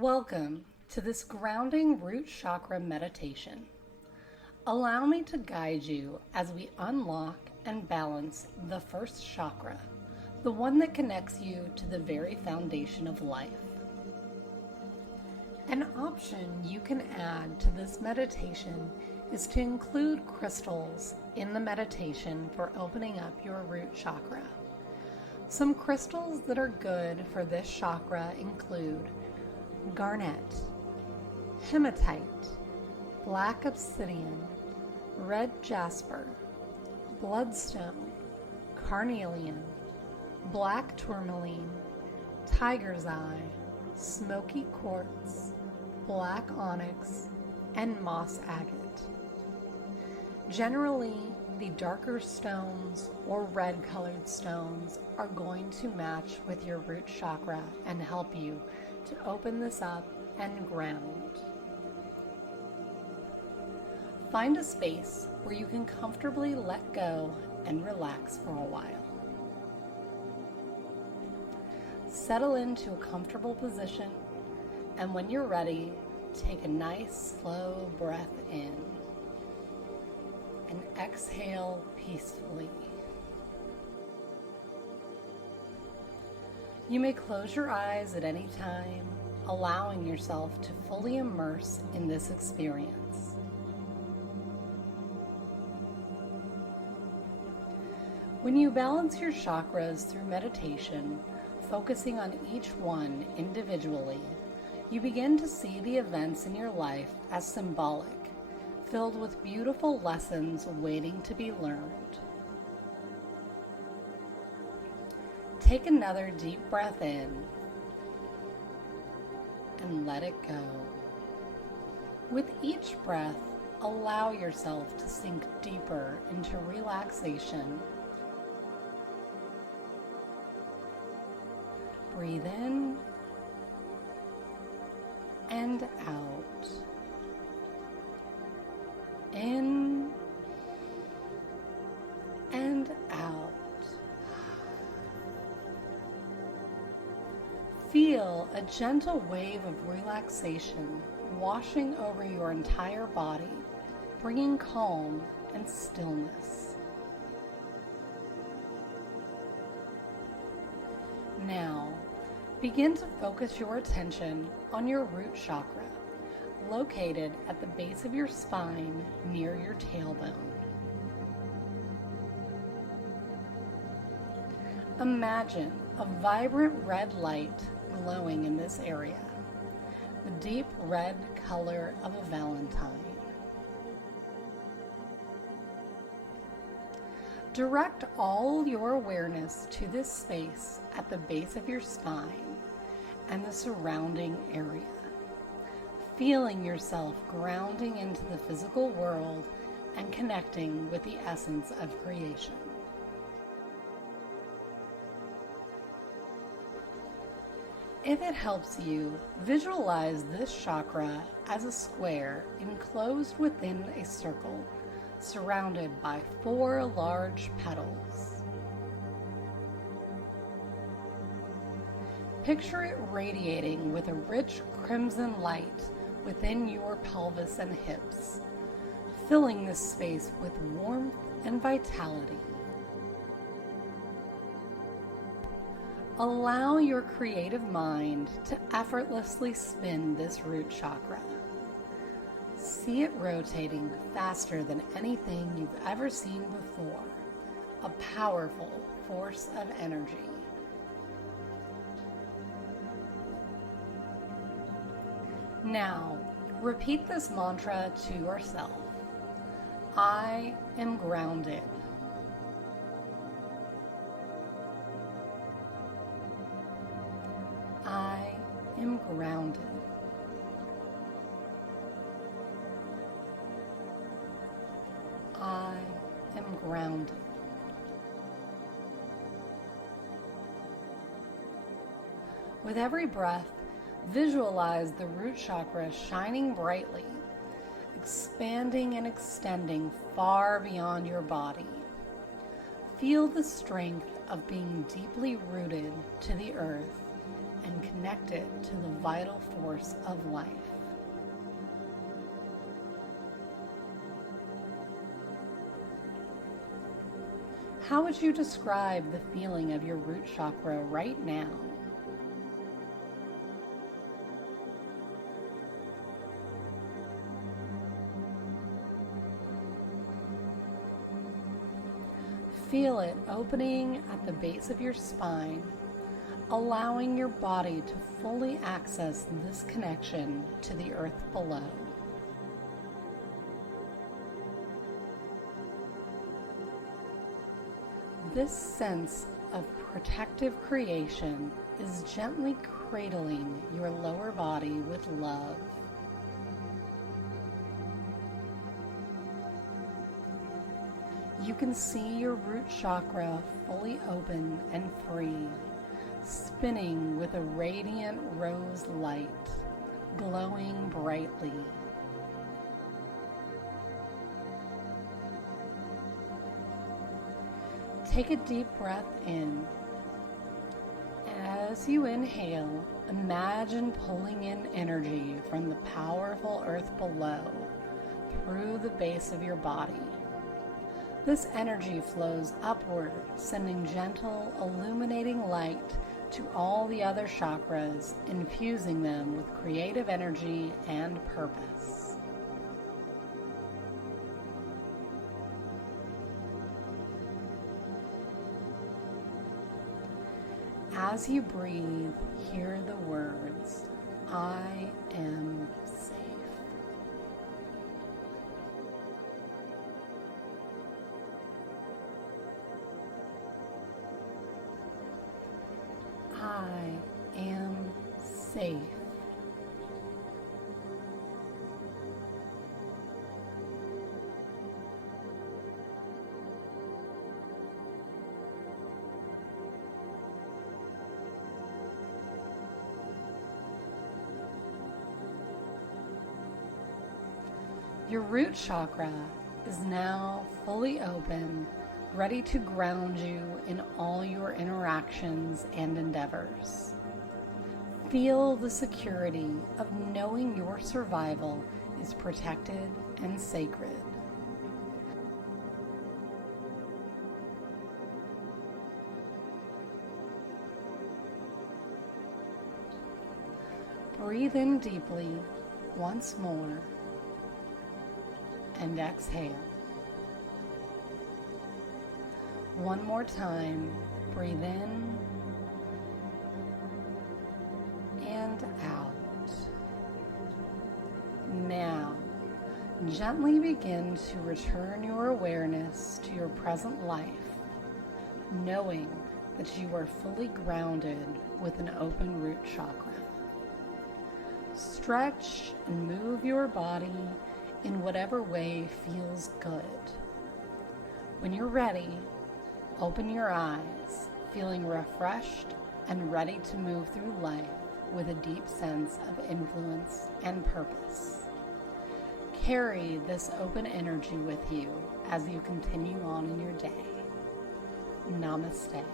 Welcome to this grounding root chakra meditation. Allow me to guide you as we unlock and balance the first chakra, the one that connects you to the very foundation of life. An option you can add to this meditation is to include crystals in the meditation for opening up your root chakra. Some crystals that are good for this chakra include garnet, hematite, black obsidian, red jasper, bloodstone, carnelian, black tourmaline, tiger's eye, smoky quartz, black onyx, and moss agate. Generally, the darker stones or red-colored stones are going to match with your root chakra and help you to open this up and ground. Find a space where you can comfortably let go and relax for a while. Settle into a comfortable position, and when you're ready, take a nice slow breath in and exhale peacefully. You may close your eyes at any time, allowing yourself to fully immerse in this experience. When you balance your chakras through meditation, focusing on each one individually, you begin to see the events in your life as symbolic, filled with beautiful lessons waiting to be learned. Take another deep breath in and let it go. With each breath, allow yourself to sink deeper into relaxation. Breathe in and out. In and out. Feel a gentle wave of relaxation washing over your entire body, bringing calm and stillness. Now, begin to focus your attention on your root chakra, located at the base of your spine near your tailbone. Imagine a vibrant red light glowing in this area, the deep red color of a valentine. Direct all your awareness to this space at the base of your spine and the surrounding area, feeling yourself grounding into the physical world and connecting with the essence of creation. If it helps you, visualize this chakra as a square enclosed within a circle, surrounded by 4 large petals. Picture it radiating with a rich crimson light within your pelvis and hips, filling this space with warmth and vitality. Allow your creative mind to effortlessly spin this root chakra. See it rotating faster than anything you've ever seen before, a powerful force of energy. Now, repeat this mantra to yourself. I am grounded. I am grounded. I am grounded. With every breath, visualize the root chakra shining brightly, expanding and extending far beyond your body. Feel the strength of being deeply rooted to the earth and connected to the vital force of life. How would you describe the feeling of your root chakra right now? Feel it opening at the base of your spine, allowing your body to fully access this connection to the earth below. This sense of protective creation is gently cradling your lower body with love. You can see your root chakra fully open and free, spinning with a radiant rose light, glowing brightly. Take a deep breath in. As you inhale, imagine pulling in energy from the powerful earth below through the base of your body. This energy flows upward, sending gentle, illuminating light to all the other chakras, infusing them with creative energy and purpose. As you breathe, hear the words, "I am safe." I am safe. Your root chakra is now fully open, ready to ground you in all your interactions and endeavors. Feel the security of knowing your survival is protected and sacred. Breathe in deeply once more and exhale. One more time, breathe in and out. Now, gently begin to return your awareness to your present life, knowing that you are fully grounded with an open root chakra. Stretch and move your body in whatever way feels good. When you're ready, open your eyes, feeling refreshed and ready to move through life with a deep sense of influence and purpose. Carry this open energy with you as you continue on in your day. Namaste.